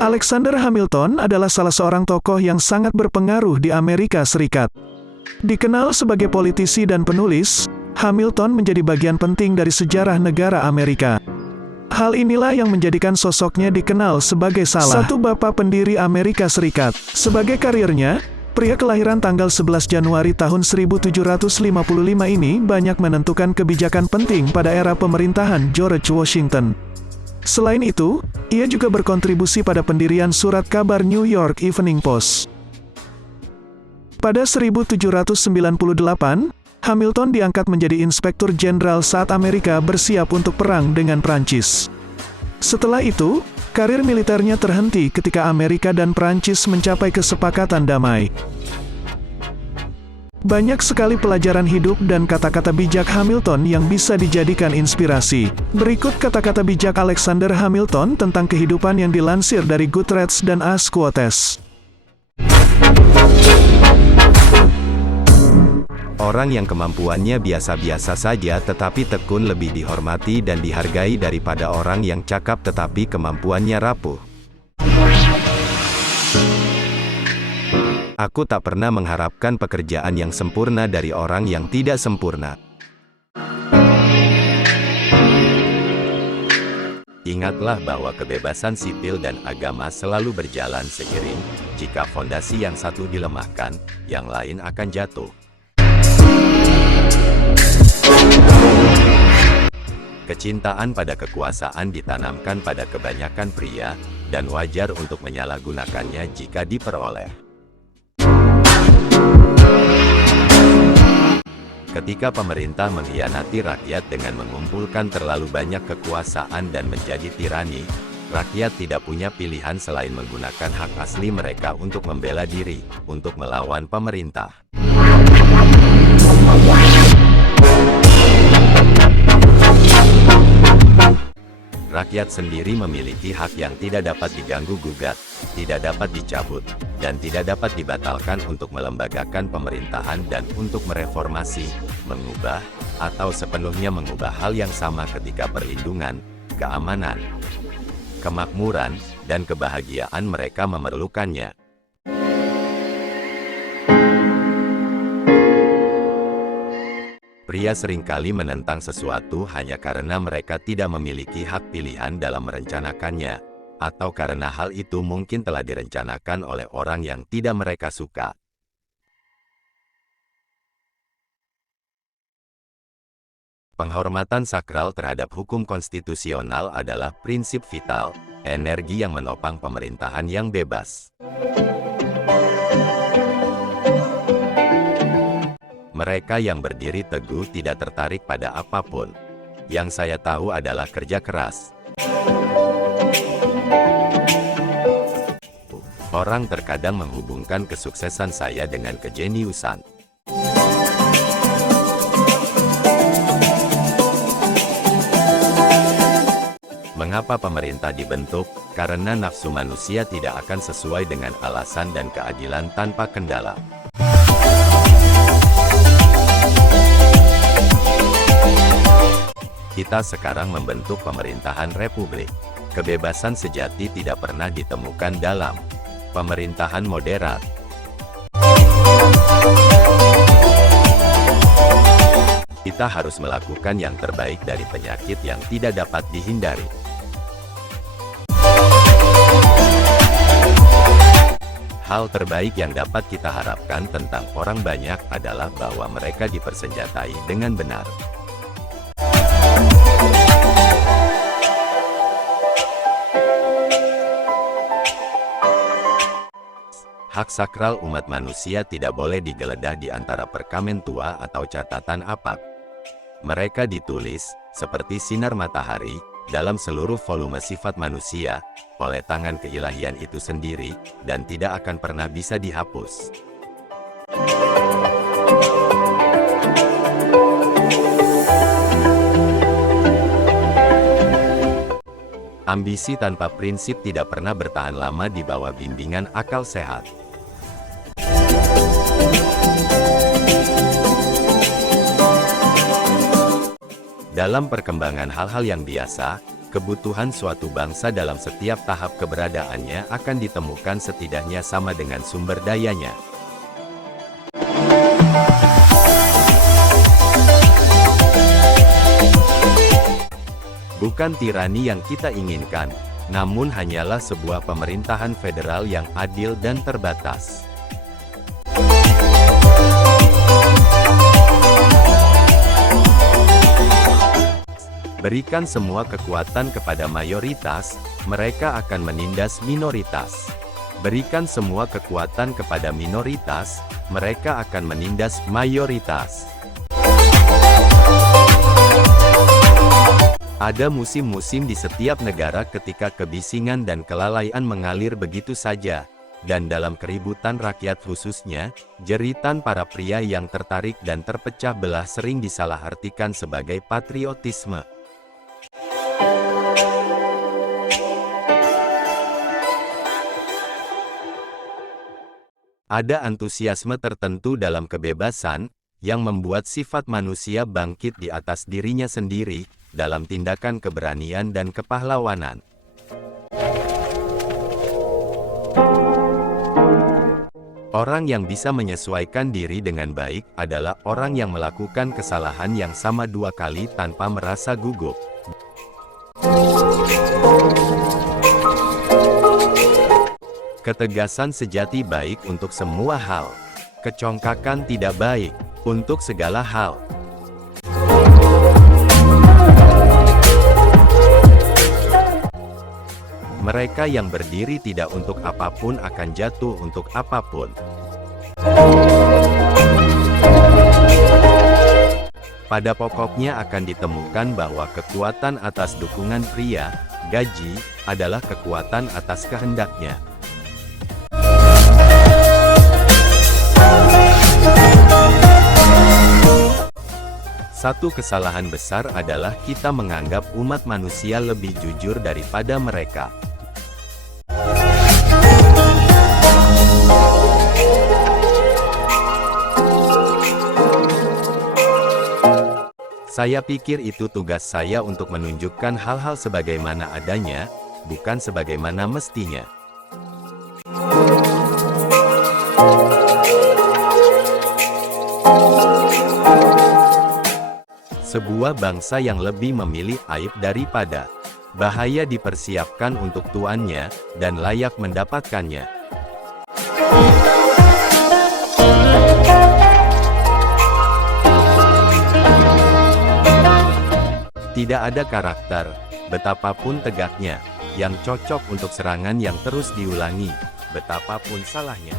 Alexander Hamilton adalah salah seorang tokoh yang sangat berpengaruh di Amerika Serikat. Dikenal sebagai politisi dan penulis, Hamilton menjadi bagian penting dari sejarah negara Amerika. Hal inilah yang menjadikan sosoknya dikenal sebagai salah satu bapak pendiri Amerika Serikat. Sebagai karirnya, pria kelahiran tanggal 11 Januari tahun 1755 ini banyak menentukan kebijakan penting pada era pemerintahan George Washington. Selain itu, ia juga berkontribusi pada pendirian surat kabar New York Evening Post. Pada 1798, Hamilton diangkat menjadi Inspektur Jenderal saat Amerika bersiap untuk perang dengan Prancis. Setelah itu, karir militernya terhenti ketika Amerika dan Prancis mencapai kesepakatan damai. Banyak sekali pelajaran hidup dan kata-kata bijak Hamilton yang bisa dijadikan inspirasi. Berikut kata-kata bijak Alexander Hamilton tentang kehidupan yang dilansir dari Goodreads dan Ask Quotes. Orang yang kemampuannya biasa-biasa saja tetapi tekun lebih dihormati dan dihargai daripada orang yang cakap tetapi kemampuannya rapuh. Aku tak pernah mengharapkan pekerjaan yang sempurna dari orang yang tidak sempurna. Ingatlah bahwa kebebasan sipil dan agama selalu berjalan seiring. Jika fondasi yang satu dilemahkan, yang lain akan jatuh. Kecintaan pada kekuasaan ditanamkan pada kebanyakan pria, dan wajar untuk menyalahgunakannya jika diperoleh. Ketika pemerintah mengkhianati rakyat dengan mengumpulkan terlalu banyak kekuasaan dan menjadi tirani, rakyat tidak punya pilihan selain menggunakan hak asli mereka untuk membela diri, untuk melawan pemerintah. Rakyat sendiri memiliki hak yang tidak dapat diganggu-gugat, tidak dapat dicabut, dan tidak dapat dibatalkan untuk melembagakan pemerintahan dan untuk mereformasi, mengubah, atau sepenuhnya mengubah hal yang sama ketika perlindungan, keamanan, kemakmuran, dan kebahagiaan mereka memerlukannya. Pria seringkali menentang sesuatu hanya karena mereka tidak memiliki hak pilihan dalam merencanakannya, atau karena hal itu mungkin telah direncanakan oleh orang yang tidak mereka suka. Penghormatan sakral terhadap hukum konstitusional adalah prinsip vital, energi yang menopang pemerintahan yang bebas. Mereka yang berdiri teguh tidak tertarik pada apapun. Yang saya tahu adalah kerja keras. Orang terkadang menghubungkan kesuksesan saya dengan kejeniusan. Mengapa pemerintah dibentuk? Karena nafsu manusia tidak akan sesuai dengan alasan dan keadilan tanpa kendala. Kita sekarang membentuk pemerintahan republik. Kebebasan sejati tidak pernah ditemukan dalam pemerintahan moderat. Kita harus melakukan yang terbaik dari penyakit yang tidak dapat dihindari. Hal terbaik yang dapat kita harapkan tentang orang banyak adalah bahwa mereka dipersenjatai dengan benar. Hak sakral umat manusia tidak boleh digeledah di antara perkamen tua atau catatan apak. Mereka ditulis, seperti sinar matahari, dalam seluruh volume sifat manusia, oleh tangan keilahian itu sendiri, dan tidak akan pernah bisa dihapus. Ambisi tanpa prinsip tidak pernah bertahan lama di bawah bimbingan akal sehat. Dalam perkembangan hal-hal yang biasa, kebutuhan suatu bangsa dalam setiap tahap keberadaannya akan ditemukan setidaknya sama dengan sumber dayanya. Bukan tirani yang kita inginkan, namun hanyalah sebuah pemerintahan federal yang adil dan terbatas. Berikan semua kekuatan kepada mayoritas, mereka akan menindas minoritas. Berikan semua kekuatan kepada minoritas, mereka akan menindas mayoritas. Ada musim-musim di setiap negara ketika kebisingan dan kelalaian mengalir begitu saja, dan dalam keributan rakyat khususnya, jeritan para pria yang tertarik dan terpecah belah sering disalahartikan sebagai patriotisme. Ada antusiasme tertentu dalam kebebasan, yang membuat sifat manusia bangkit di atas dirinya sendiri, dalam tindakan keberanian dan kepahlawanan. Orang yang bisa menyesuaikan diri dengan baik adalah orang yang melakukan kesalahan yang sama 2 kali tanpa merasa gugup. Ketegasan sejati baik untuk semua hal. Kecongkakan tidak baik untuk segala hal. Mereka yang berdiri tidak untuk apapun akan jatuh untuk apapun. Pada pokoknya akan ditemukan bahwa kekuatan atas dukungan pria, gaji, adalah kekuatan atas kehendaknya. Satu kesalahan besar adalah kita menganggap umat manusia lebih jujur daripada mereka. Saya pikir itu tugas saya untuk menunjukkan hal-hal sebagaimana adanya, bukan sebagaimana mestinya. Sebuah bangsa yang lebih memilih aib daripada bahaya dipersiapkan untuk tuannya, dan layak mendapatkannya. Tidak ada karakter, betapapun tegaknya, yang cocok untuk serangan yang terus diulangi, betapapun salahnya.